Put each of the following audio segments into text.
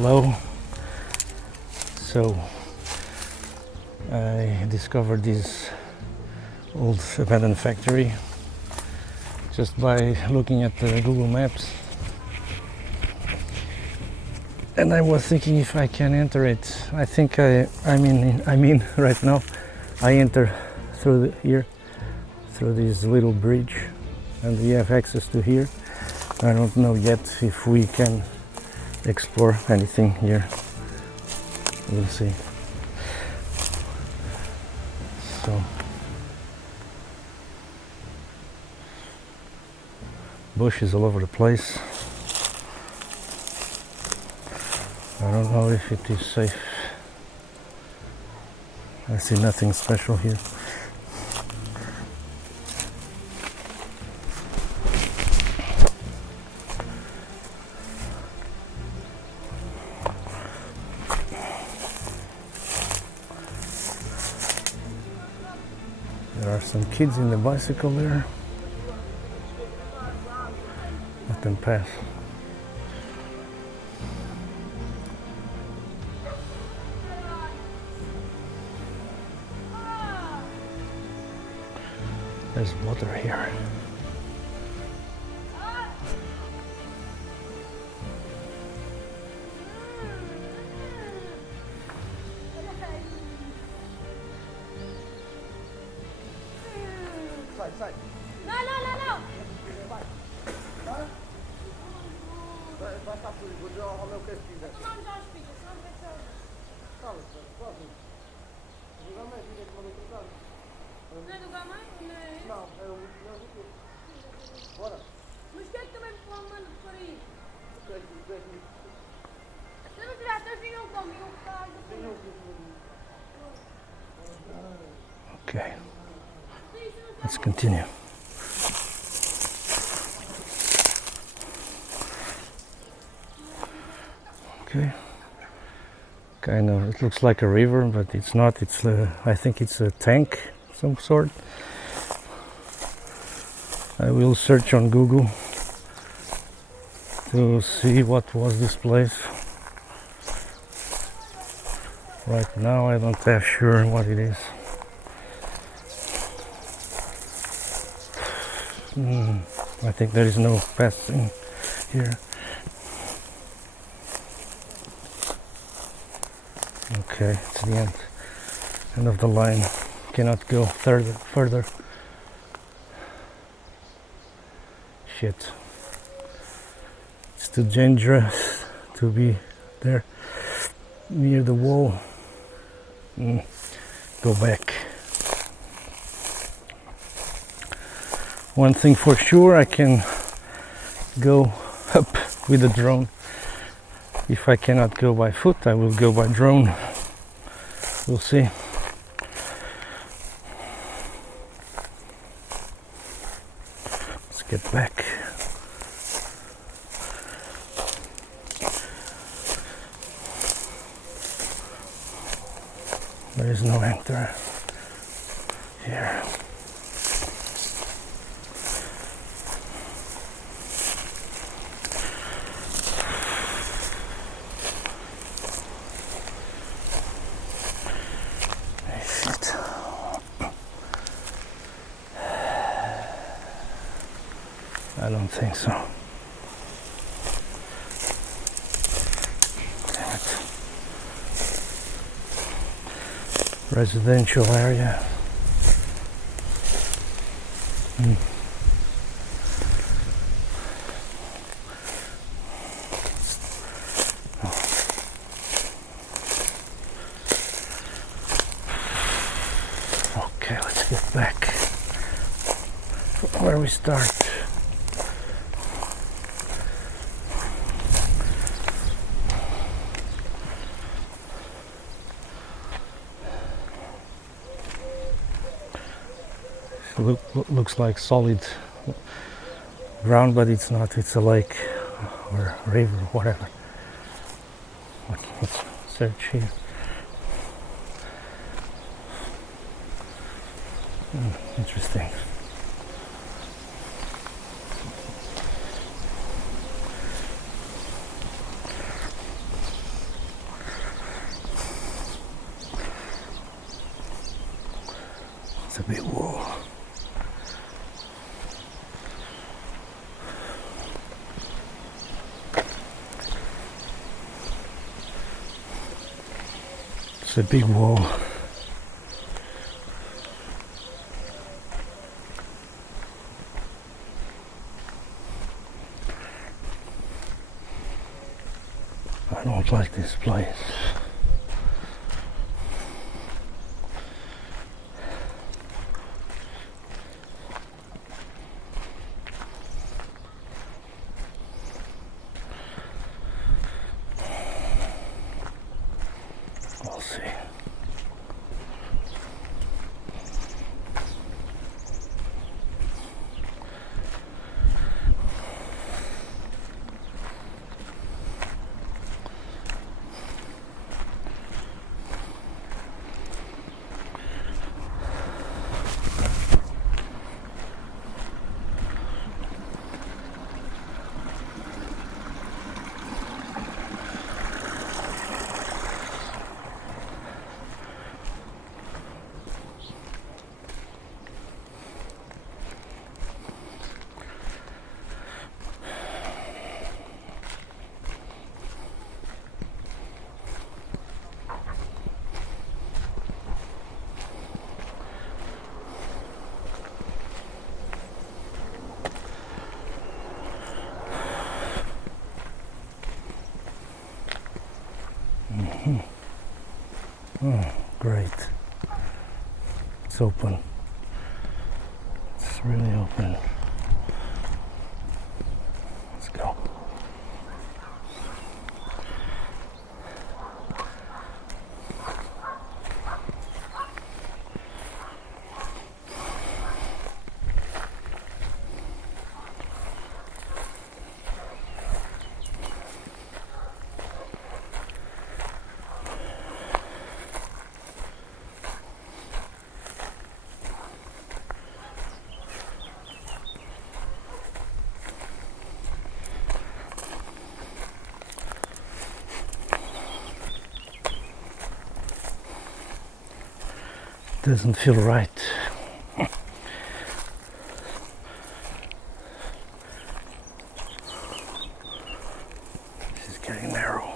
Hello. So I discovered this old abandoned factory just by looking at the Google Maps, and I was thinking if I can enter it. I think I mean right now I enter through here, through this little bridge, and we have access to here. I don't know yet if we can explore anything here. We'll see. So bushes all over the place. I don't know if it is safe. I see nothing special here. There are some kids in the bicycle there. Let them pass. There's water here. Okay, let's continue. Okay, kind of, it looks like a river, but it's not. It's I think it's a tank of some sort. I will search on Google to see what was this place. Right now I don't have sure what it is. I think there is no passing here. Okay, it's the end of the line. Cannot go further. Shit. It's too dangerous to be there near the wall. Go back. One thing for sure, I can go up with a drone. If I cannot go by foot, I will go by drone. We'll see. Let's get back. There is no enter here. I don't think so. Damn it. Residential area. Okay, let's get back where we start. Looks like solid ground, but it's not. It's a lake or a river, whatever. Let's search here. Interesting. It's a big wall. It's a big wall. I don't like this place. We'll see. Oh, great. It's open. It's really open. Let's go. Doesn't feel right. This is getting narrow.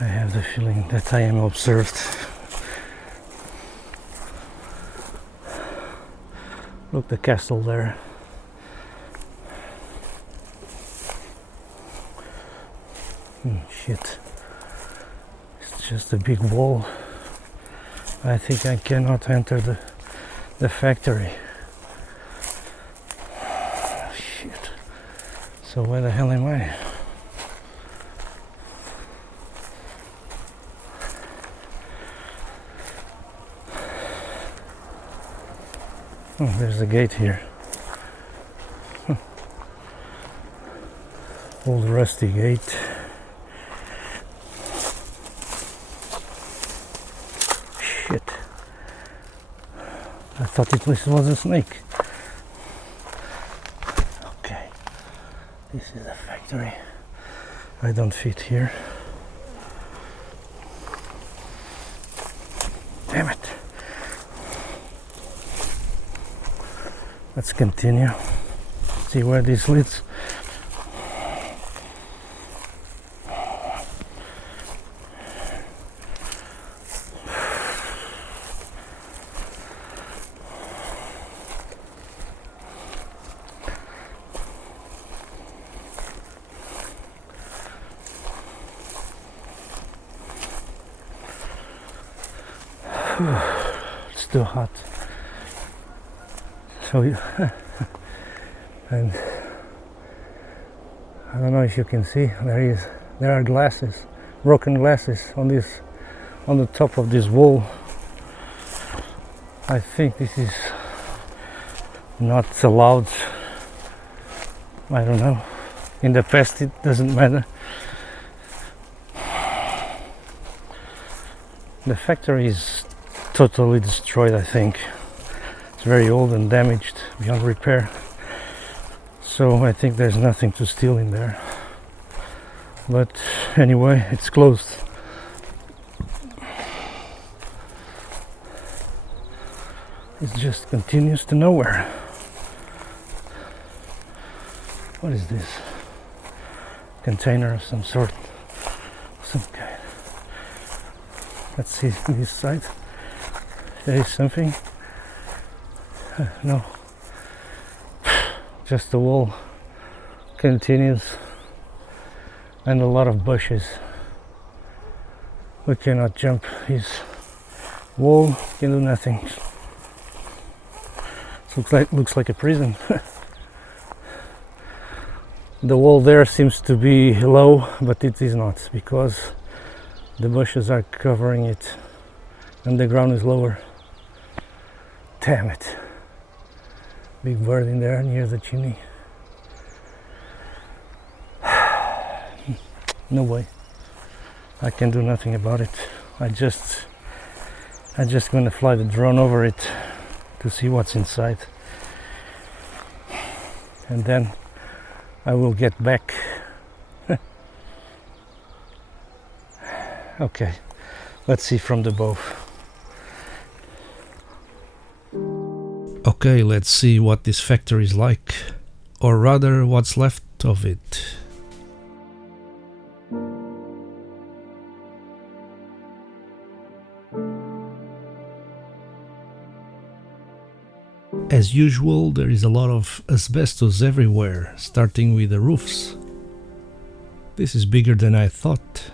I have the feeling that I am observed. Look, the castle there. Shit. It's just a big wall. I think I cannot enter the factory. Shit. So where the hell am I? Oh, there's a gate here. Old rusty gate. Shit. I thought it was a snake. Okay. This is a factory. I don't fit here. Damn it. Let's continue. See where this leads. It's too hot. So and I don't know if you can see, there are glasses, broken glasses on the top of this wall. I think this is not allowed. I don't know. In the past it doesn't matter. The factory is totally destroyed, I think. It's very old and damaged beyond repair. So I think there's nothing to steal in there. But anyway, it's closed. It just continues to nowhere. What is this? Container of some sort. Some kind. Let's see this side. There is something. No. Just the wall continues and a lot of bushes. We cannot jump his wall, can do nothing. Looks like a prison. The wall there seems to be low, but it is not, because the bushes are covering it and the ground is lower. Damn it. Big bird in there near the chimney. No way. I can do nothing about it. I'm just gonna fly the drone over it to see what's inside. And then I will get back. Okay, let's see from above. Okay, let's see what this factory is like, or rather what's left of it. As usual, there is a lot of asbestos everywhere, starting with the roofs. This is bigger than I thought.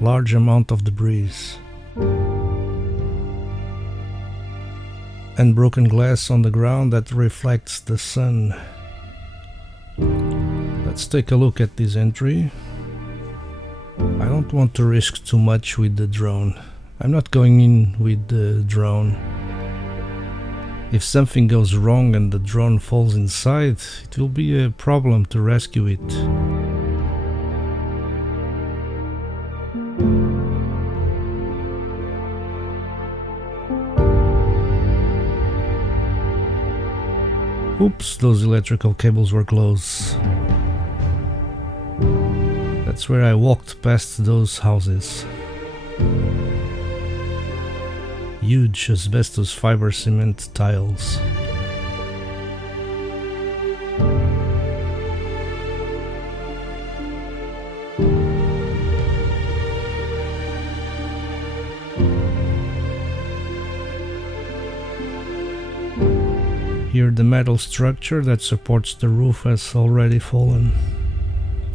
Large amount of debris and broken glass on the ground that reflects the sun. Let's take a look at this entry. I don't want to risk too much with the drone. I'm not going in with the drone. If something goes wrong and the drone falls inside, it will be a problem to rescue it. Oops, those electrical cables were close. That's where I walked past those houses. Huge asbestos fiber cement tiles. Here the metal structure that supports the roof has already fallen.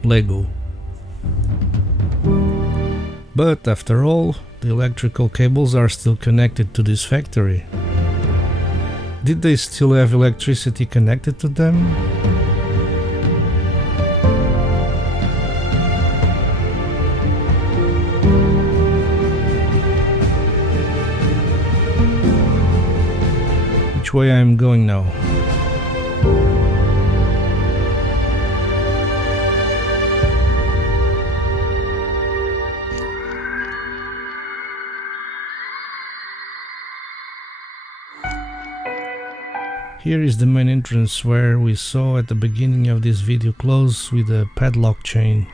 Lego. But after all, the electrical cables are still connected to this factory. Did they still have electricity connected to them? Which way I'm going now? Here is the main entrance where we saw at the beginning of this video close with a padlock chain.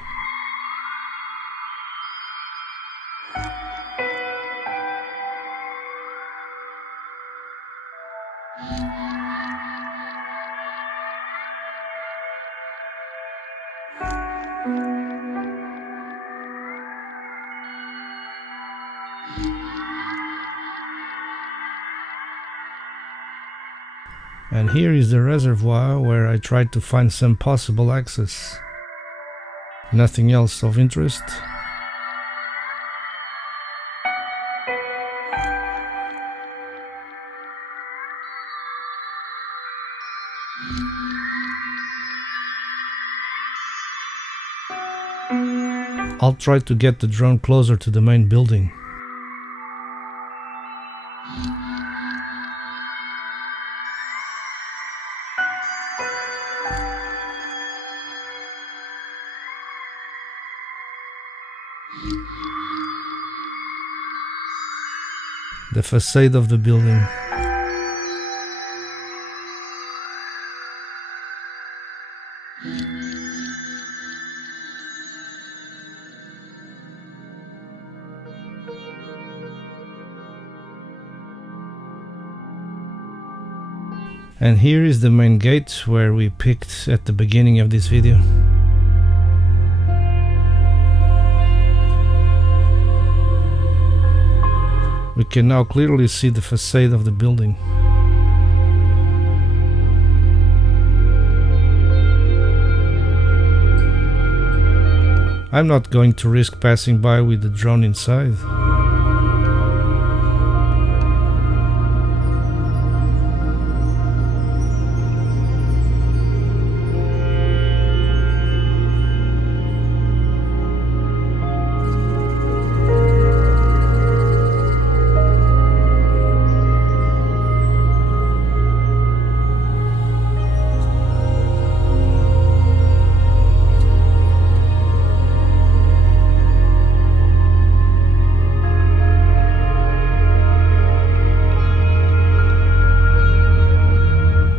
And here is the reservoir where I tried to find some possible access. Nothing else of interest. I'll try to get the drone closer to the main building. The facade of the building. And here is the main gate where we picked at the beginning of this video. We can now clearly see the facade of the building. I'm not going to risk passing by with the drone inside.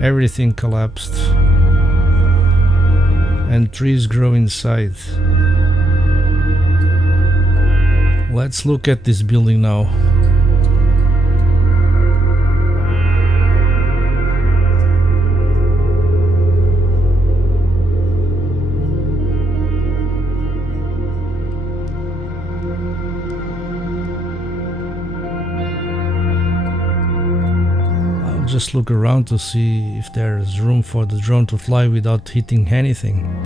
Everything collapsed, and trees grow inside. Let's look at this building now. Just look around to see if there is room for the drone to fly without hitting anything.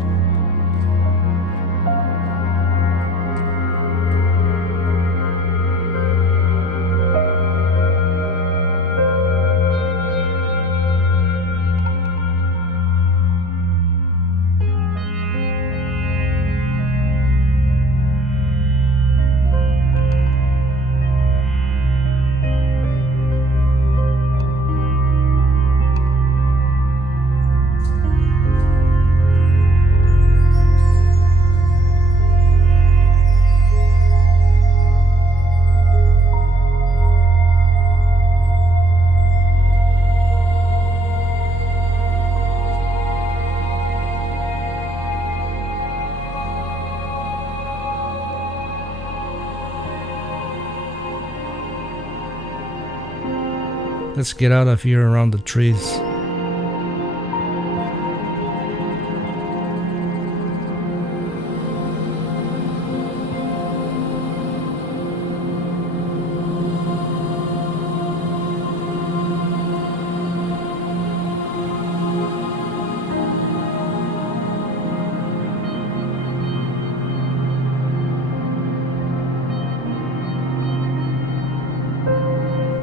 Let's get out of here around the trees.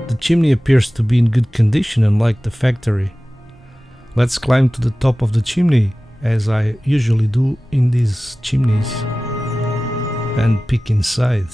The chimney appears to be in good condition, unlike the factory. Let's climb to the top of the chimney, as I usually do in these chimneys, and peek inside.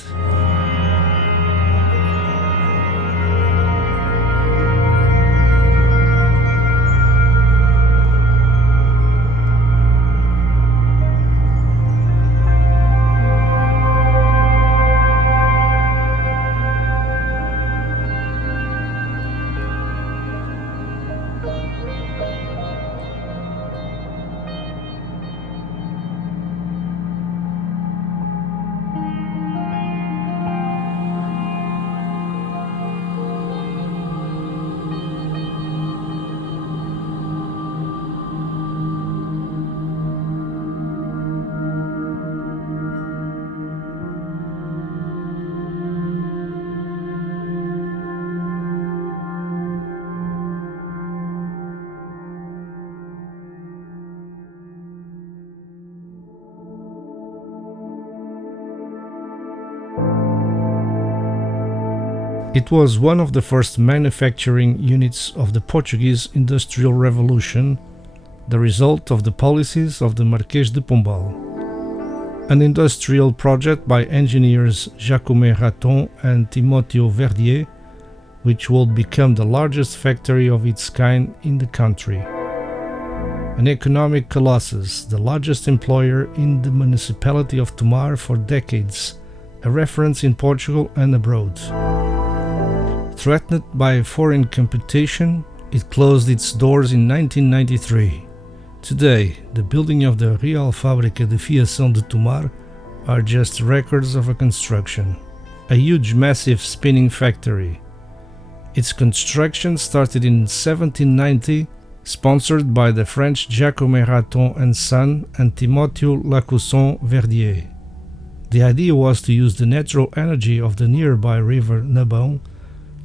It was one of the first manufacturing units of the Portuguese Industrial Revolution, the result of the policies of the Marquês de Pombal. An industrial project by engineers Jácome Ratton and Timóteo Verdier, which would become the largest factory of its kind in the country. An economic colossus, the largest employer in the municipality of Tomar for decades, a reference in Portugal and abroad. Threatened by foreign competition, it closed its doors in 1993. Today, the building of the Real Fábrica de Fiação de Tomar are just records of a construction. A huge, massive spinning factory. Its construction started in 1790, sponsored by the French Jácome Ratton and son and Timóteo Verdier. The idea was to use the natural energy of the nearby river Nabão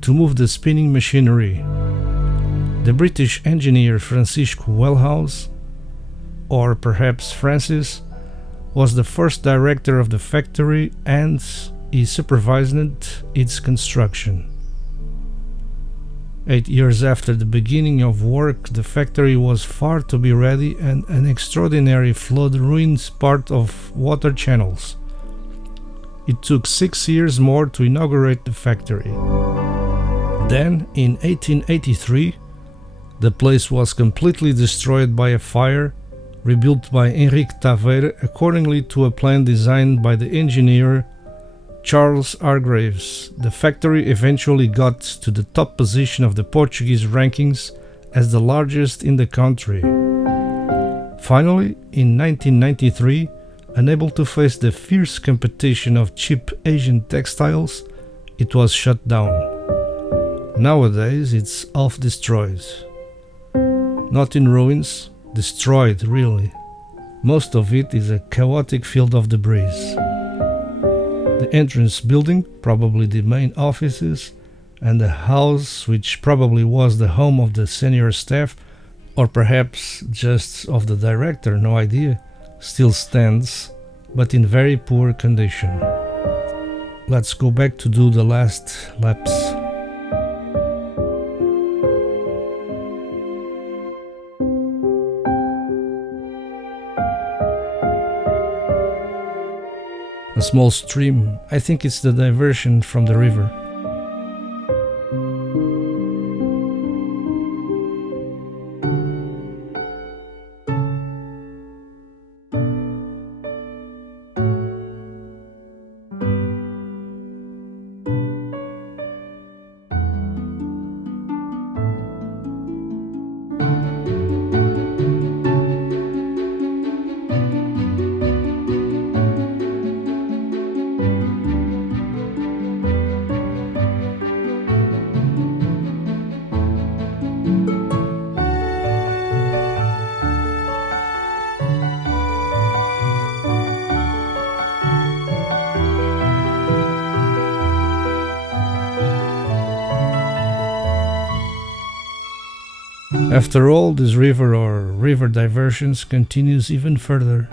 to move the spinning machinery. The British engineer Francisco Wellhouse, or perhaps Francis, was the first director of the factory and he supervised its construction. 8 years after the beginning of work, the factory was far to be ready and an extraordinary flood ruined part of water channels. It took 6 years more to inaugurate the factory. Then, in 1883, the place was completely destroyed by a fire, rebuilt by Henrique Taveira accordingly to a plan designed by the engineer Charles Hargreaves. The factory eventually got to the top position of the Portuguese rankings as the largest in the country. Finally, in 1993, unable to face the fierce competition of cheap Asian textiles, it was shut down. Nowadays, it's half destroyed. Not in ruins, destroyed really. Most of it is a chaotic field of debris. The entrance building, probably the main offices, and the house, which probably was the home of the senior staff, or perhaps just of the director, no idea, still stands, but in very poor condition. Let's go back to do the last laps. A small stream, I think it's the diversion from the river. After all, this river or river diversions continues even further.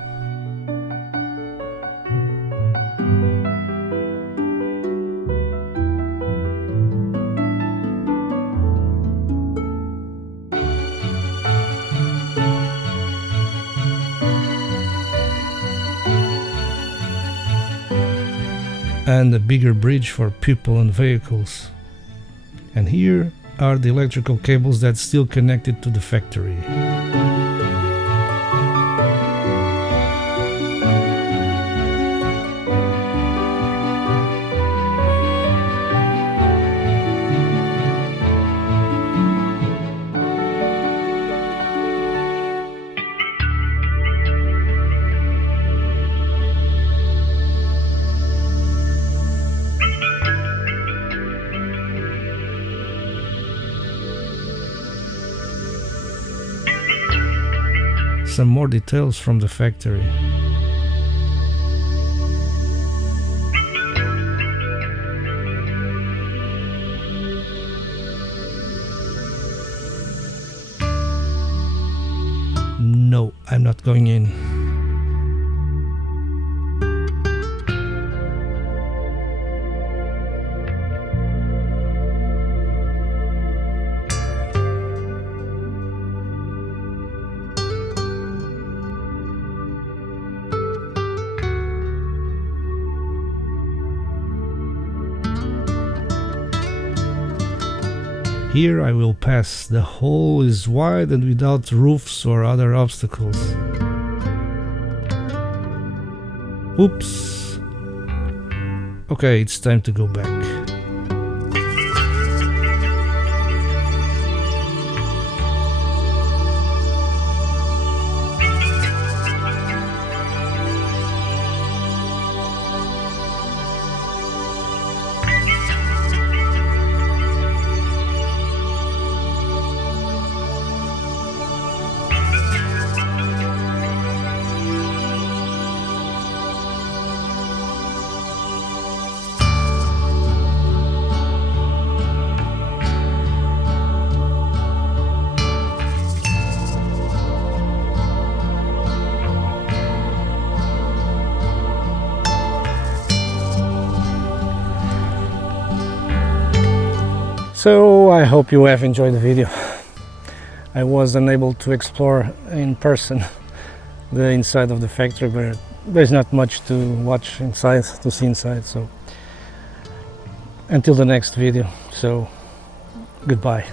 And a bigger bridge for people and vehicles. And here are the electrical cables that still connected to the factory. Some more details from the factory. No, I'm not going in. Here I will pass. The hole is wide and without roofs or other obstacles. Oops. Okay, it's time to go back. So I hope you have enjoyed the video. I was unable to explore in person the inside of the factory, but there's not much to watch inside, to see inside, so until the next video, so goodbye.